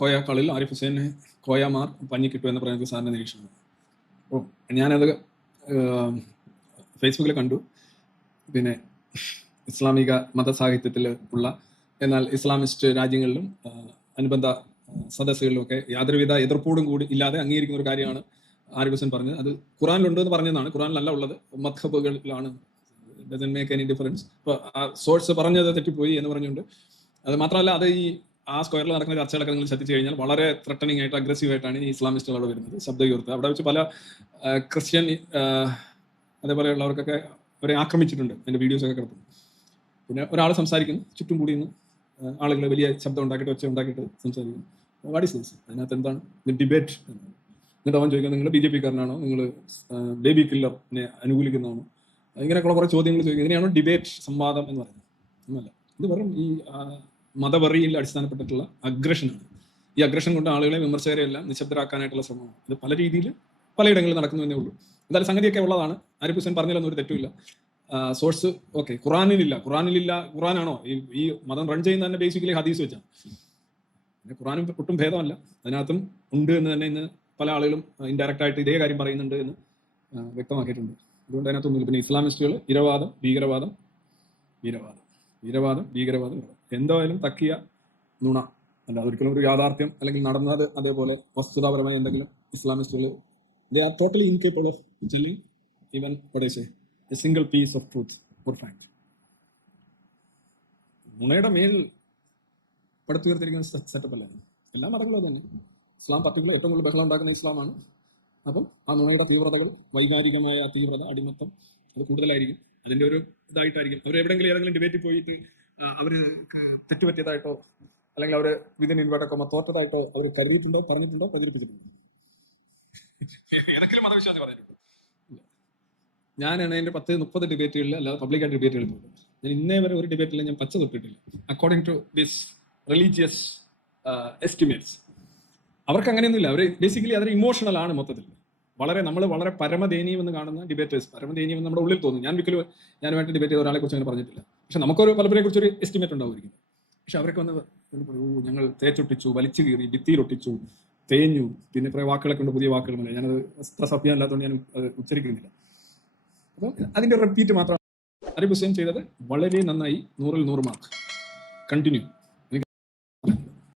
കോയക്കളിൽ ആരിഫ് ഹുസൈനെ കോയമാർ പഞ്ഞിക്കിട്ടു എന്ന് പറയുന്നത് സാറിൻ്റെ നിരീക്ഷണം. അപ്പോൾ ഞാനത് ഫേസ്ബുക്കിൽ കണ്ടു. പിന്നെ ഇസ്ലാമിക മതസാഹിത്യത്തിൽ ഉള്ള എന്നാൽ ഇസ്ലാമിസ്റ്റ് രാജ്യങ്ങളിലും അനുബന്ധ സദസ്സുകളിലുമൊക്കെ യാതൊരുവിധ എതിർപ്പോടും കൂടി ഇല്ലാതെ അംഗീകരിക്കുന്ന ഒരു കാര്യമാണ് ആരിഫ് ഹുസൈൻ പറഞ്ഞത്. അത് ഖുറാനിലുണ്ട് എന്ന് പറഞ്ഞതാണ്, ഖുറാനിലല്ല ഉള്ളത്, മദ്ഹബുകളിലാണ്. Doesn't make any difference. ഇപ്പോൾ ആ സോഴ്സ് പറഞ്ഞത് തെറ്റിപ്പോയി എന്ന് പറഞ്ഞുകൊണ്ട്, അത് മാത്രമല്ല അത് ഈ ആ സ്ക്വയറിൽ നടക്കുന്ന ചർച്ചകളൊക്കെ നിങ്ങൾ ശ്രദ്ധിച്ചു കഴിഞ്ഞാൽ വളരെ ത്രെട്ടനിങ് ആയിട്ട് അഗ്രസീവ് ആയിട്ടാണ് ഈ ഇസ്ലാമിസ്റ്റുകൾ അവിടെ വരുന്നത്, ശബ്ദയുയർത്ത്. അവിടെ വെച്ച് പല ക്രിസ്ത്യൻ അതേപോലെയുള്ളവർക്കൊക്കെ അവരെ ആക്രമിച്ചിട്ടുണ്ട്, അതിൻ്റെ വീഡിയോസൊക്കെ കിടക്കുന്നു. പിന്നെ ഒരാൾ സംസാരിക്കുന്നു, ചുറ്റും കൂടി നിന്ന് ആളുകൾ വലിയ ശബ്ദം ഉണ്ടാക്കിയിട്ട് ഒച്ച ഉണ്ടാക്കിയിട്ട് സംസാരിക്കുന്നു. What is this? അതിനകത്ത് എന്താണ് ഡിബേറ്റ്? എന്നിട്ട് അവൻ ചോദിക്കുന്നത് നിങ്ങൾ BJP കാരനാണോ, നിങ്ങൾ ബേബി കില്ലറിനെ അനുകൂലിക്കുന്നതാണോ, ഇങ്ങനെയൊക്കെയുള്ള കുറേ ചോദ്യങ്ങൾ ചോദിക്കുന്നത്. ഇതിനെയാണോ ഡിബേറ്റ്, സംവാദം എന്ന് പറയുന്നത്? ഒന്നുമല്ല. ഇത് വെറും ഈ മതവെറിയിൽ അടിസ്ഥാനപ്പെട്ടിട്ടുള്ള അഗ്രഷനാണ്. ഈ അഗ്രഷൻ കൊണ്ട് ആളുകളെ, വിമർശകരെ എല്ലാം നിശബ്ദരാക്കാനായിട്ടുള്ള ശ്രമമാണ്. ഇത് പല രീതിയിൽ പലയിടങ്ങളിൽ നടക്കുന്നതേ ഉള്ളൂ. എന്തായാലും സംഗതിയൊക്കെ ഉള്ളതാണ്. ആരിഫ് ഹുസൈൻ പറഞ്ഞതിലൊന്നും ഒരു തെറ്റുമില്ല. Source okay, ഖുറാനിലില്ല. ഖുറാനാണോ ഈ മതം റൺ ചെയ്യുന്ന തന്നെ ബേസിക്കലി ഹദീസ് വെച്ചാണ്. പിന്നെ ഖുറാനും ഒട്ടും ഭേദമല്ല, അതിനകത്തും ഉണ്ട് എന്ന് തന്നെ ഇന്ന് പല ആളുകളും ഇൻഡയറക്റ്റ് ആയിട്ട് ഇതേ കാര്യം പറയുന്നുണ്ട് എന്ന് വ്യക്തമാക്കിയിട്ടുണ്ട്. അതുകൊണ്ട് അതിനകത്തൊന്നുമില്ല. പിന്നെ ഇസ്ലാമിസ്റ്റുകൾ ഇരവാദം, ഭീകരവാദം, ഭീകരവാദം എന്തായാലും തക്കിയ നുണ അല്ല, അതൊരിക്കലും ഒരു യാഥാർത്ഥ്യം അല്ലെങ്കിൽ നടന്നത് അതേപോലെ വസ്തുതാപരമായ എന്തെങ്കിലും ഇസ്ലാമിസ്റ്റുകൾ they are totally incapable of telling even what I say a single piece of truth or fact. നുണയുടെ മേൽ പടുത്തുയർത്തിരിക്കുന്ന സെറ്റപ്പ് അല്ല എല്ലാ മതങ്ങളും തന്നെ. ഇസ്ലാം പർട്ടിക്കുലർ ഏറ്റവും കൂടുതൽ ബഹളം ഉണ്ടാക്കുന്ന ഇസ്ലാമാണ്. അപ്പം ആ നുണയുടെ തീവ്രതകൾ, വൈകാരികമായ തീവ്രത, അടിമത്തം അത് കൂടുതലായിരിക്കും. അതിൻ്റെ ഒരു ഇതായിട്ടായിരിക്കും അവർ എവിടെയെങ്കിലും ഏതെങ്കിലും ഡിബേറ്റിൽ പോയിട്ട് അവർ തെറ്റുപറ്റിയതായിട്ടോ അല്ലെങ്കിൽ അവർ വിതിൻ ഇൻവേർട്ടൊക്കെ തോറ്റതായിട്ടോ അവർ കരുതിയിട്ടുണ്ടോ, പറഞ്ഞിട്ടുണ്ടോ, പ്രചരിപ്പിച്ചിട്ടുണ്ടോ? ഏതെങ്കിലും മതവിശ്വാസി പറഞ്ഞിട്ടുണ്ടോ? ഞാനാണ് എൻ്റെ 10-30 ഡിബേറ്റുകളിൽ അല്ലാതെ പബ്ലിക്കായിട്ട് ഡിബേറ്റുകളിൽ പോയിട്ടുണ്ട്. ഞാൻ ഇന്നേ വരെ ഒരു ഡിബേറ്റിൽ ഞാൻ പച്ച തൊട്ടിട്ടില്ല. According to this religious estimates അവർക്ക് അങ്ങനെയൊന്നുമില്ല. അവർ ബേസിക്കലി അതൊരു ഇമോഷണൽ ആണ് മൊത്തത്തിൽ. നമ്മൾ വളരെ പരമദയനീയം എന്ന് കാണുന്ന ഡിബേറ്റേഴ്സ്, പരമദയനീയം എന്ന് നമ്മുടെ ഉള്ളിൽ തോന്നും. ഞാനുമായിട്ട് ഡിബേറ്റ് ചെയ്ത ഒരാളെ കുറിച്ച് അങ്ങനെ പറഞ്ഞിട്ടില്ല. പക്ഷെ നമുക്കൊരു പലരെ കുറിച്ചൊരു എസ്റ്റിമേറ്റ് ഉണ്ടാവുമായിരിക്കും. പക്ഷെ അവരൊക്കെ വന്ന് ഞങ്ങൾ തേച്ചൊട്ടിച്ചു, വലിച്ചു കീറി, ഭിത്തിയിലൊട്ടിച്ചു, തേഞ്ഞു, പിന്നെ കുറേ വാക്കുകളൊക്കെ ഉണ്ട്, പുതിയ വാക്കുകൾ. ഞാനത് സഭ്യം അല്ലാത്തതുകൊണ്ട് ഞാൻ അത് ഉച്ചരിക്കുന്നില്ല. അപ്പം അതിൻ്റെ റിപ്പീറ്റ് മാത്രം. ആരിഫ് ഹുസൈൻ ചെയ്തത് വളരെ നന്നായി, 100-ൽ 100 മാർക്ക്. കണ്ടിന്യൂ.